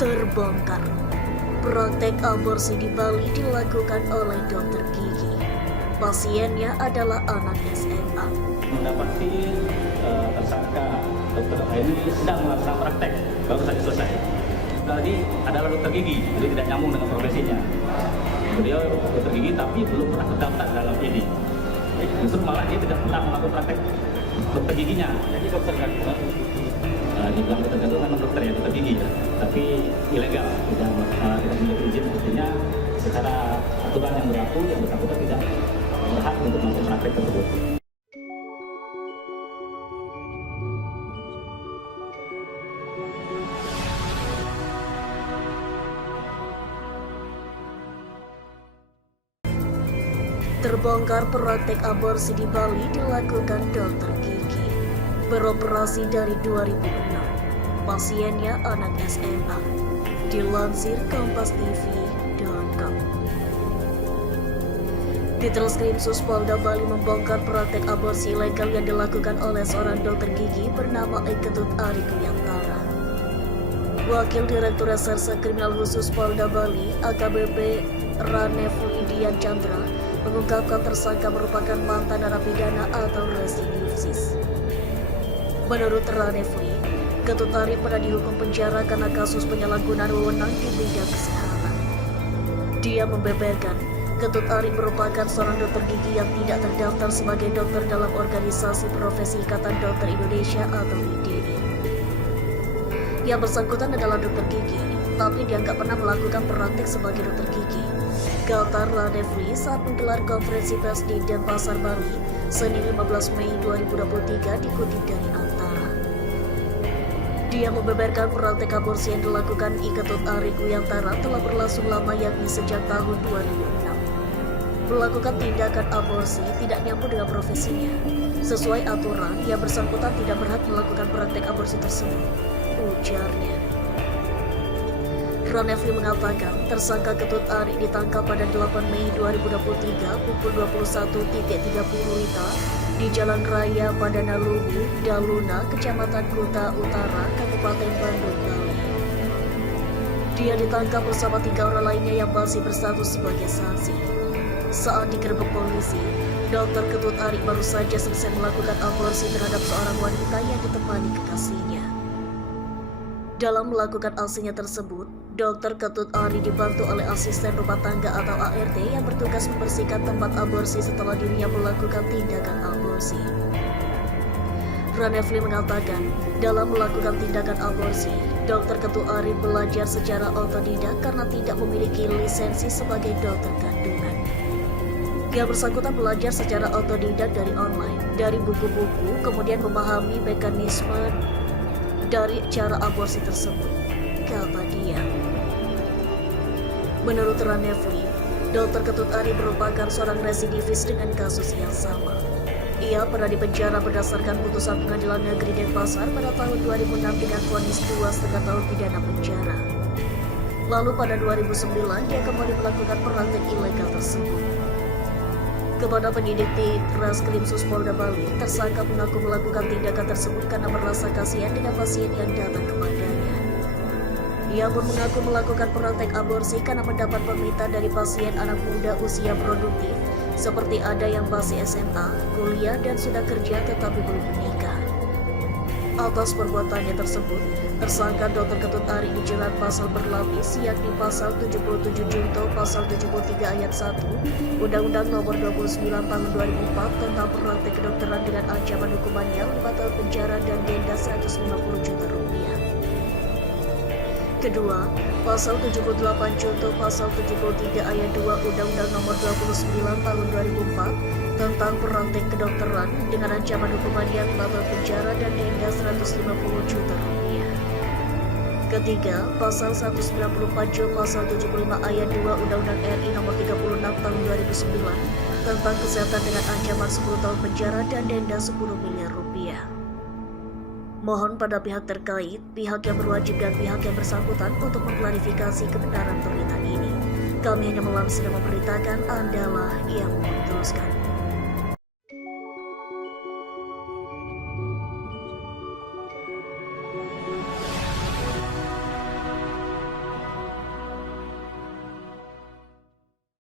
Terbongkar, praktek aborsi di Bali dilakukan oleh dokter gigi. Pasiennya adalah anak SMA. Mendapati tersangka dokter ini sedang melakukan praktek, baru saja selesai. Tadi adalah dokter gigi, jadi tidak nyambung dengan profesinya. Beliau dokter gigi tapi belum pernah terdaftar dalam ini. Justru malah dia tidak pernah melakukan praktek dokter giginya. Jadi dokter kan? Dibilang dokter itu memang dokter ya, dokter gigi ya, tapi ilegal, tidak memiliki izin. Artinya secara aturan yang berlaku, yang bersangkutan tidak berhak untuk melakukan praktek tersebut. Terbongkar praktek aborsi di Bali dilakukan dokter gigi. Beroperasi dari 2006. Pasiennya anak SMA. Dilansir KompasTV.com. Ditreskrimsus Polda Bali membongkar praktek aborsi ilegal yang dilakukan oleh seorang dokter gigi bernama Ketut Ari Kuyantara. Wakil Direktur Reserse Kriminal Khusus Polda Bali, AKBP Ranefli Dian Chandra, mengungkapkan tersangka merupakan mantan narapidana atau residivis. Menurut Ranefli, Ketut Ari pernah dihukum penjara karena kasus penyalahgunaan wewenang di bidang kesehatan. Dia membeberkan, Ketut Ari merupakan seorang dokter gigi yang tidak terdaftar sebagai dokter dalam Organisasi Profesi Ikatan Dokter Indonesia atau IDI. Yang bersangkutan adalah dokter gigi, tapi dia nggak pernah melakukan praktik sebagai dokter gigi, kata Ranefli saat menggelar konferensi pers di Denpasar, Bali, Senin 15 Mei 2023 dikutip dari Antara. Dia membeberkan praktek aborsi yang dilakukan Ketut Ari Kuyantara telah berlangsung lama, yakni sejak tahun 2006. Melakukan tindakan aborsi tidak nyambung dengan profesinya. Sesuai aturan, yang bersangkutan tidak berhak melakukan praktek aborsi tersebut, ujarnya. Ranefli mengatakan tersangka Ketut Ari ditangkap pada 8 Mei 2023 pukul 21.30 WITA di Jalan Raya Padanalubu, Daluna, Kecamatan Kuta Utara, Kabupaten Bandung, Bali. Dia ditangkap bersama 3 orang lainnya yang masih berstatus sebagai saksi. Saat digerebek polisi, Dokter Ketut Ari baru saja selesai melakukan aborsi terhadap seorang wanita yang ditemani kekasihnya. Dalam melakukan aksinya tersebut, Dokter Ketut Ari dibantu oleh asisten rumah tangga atau ART yang bertugas membersihkan tempat aborsi setelah dirinya melakukan tindakan aborsi. Ranefli mengatakan, dalam melakukan tindakan aborsi, Dokter Ketut Ari belajar secara otodidak karena tidak memiliki lisensi sebagai dokter kandungan. Yang bersangkutan belajar secara otodidak dari online, dari buku-buku, kemudian memahami mekanisme dari cara aborsi tersebut, kata dia. Menurut Ranefli, Dr. Ketut Ari merupakan seorang residivis dengan kasus yang sama. Ia pernah dipenjara berdasarkan putusan Pengadilan Negeri Denpasar pada tahun 2006 dengan vonis 2,5 tahun pidana penjara. Lalu pada 2009 dia kembali melakukan praktek ilegal tersebut. Kepada penyidik di Treskrimsus Polda Bali, tersangka mengaku melakukan tindakan tersebut karena merasa kasihan dengan pasien yang datang kepadanya. Ia pun mengaku melakukan praktek aborsi karena mendapat permintaan dari pasien anak muda usia produktif, seperti ada yang masih SMA, kuliah, dan sudah kerja tetapi belum menikah. Atas perbuatannya tersebut, tersangka Dr. Ketut Ari dijerat pasal berlapis, yakni pasal 77 junto pasal 73 ayat 1 Undang-Undang Nomor 29 Tahun 2004 tentang praktek kedokteran dengan ancaman hukumannya 5 tahun penjara dan denda 150 juta rupiah. Kedua, pasal 78 junto pasal 73 ayat 2 Undang-Undang Nomor 29 Tahun 2004 tentang praktek kedokteran dengan ancaman hukumannya 5 tahun penjara dan denda 150 juta rupiah. Ketiga, pasal 194 junto pasal 75 ayat 2 Undang-Undang RI Nomor 36 Tahun 2009 tentang kesehatan dengan ancaman 10 tahun penjara dan denda 10 miliar rupiah. Mohon pada pihak terkait, pihak yang berwajib dan pihak yang bersangkutan untuk mengklarifikasi kebenaran berita ini. Kami hanya melansir dan memberitakan, Andalah yang memutuskan.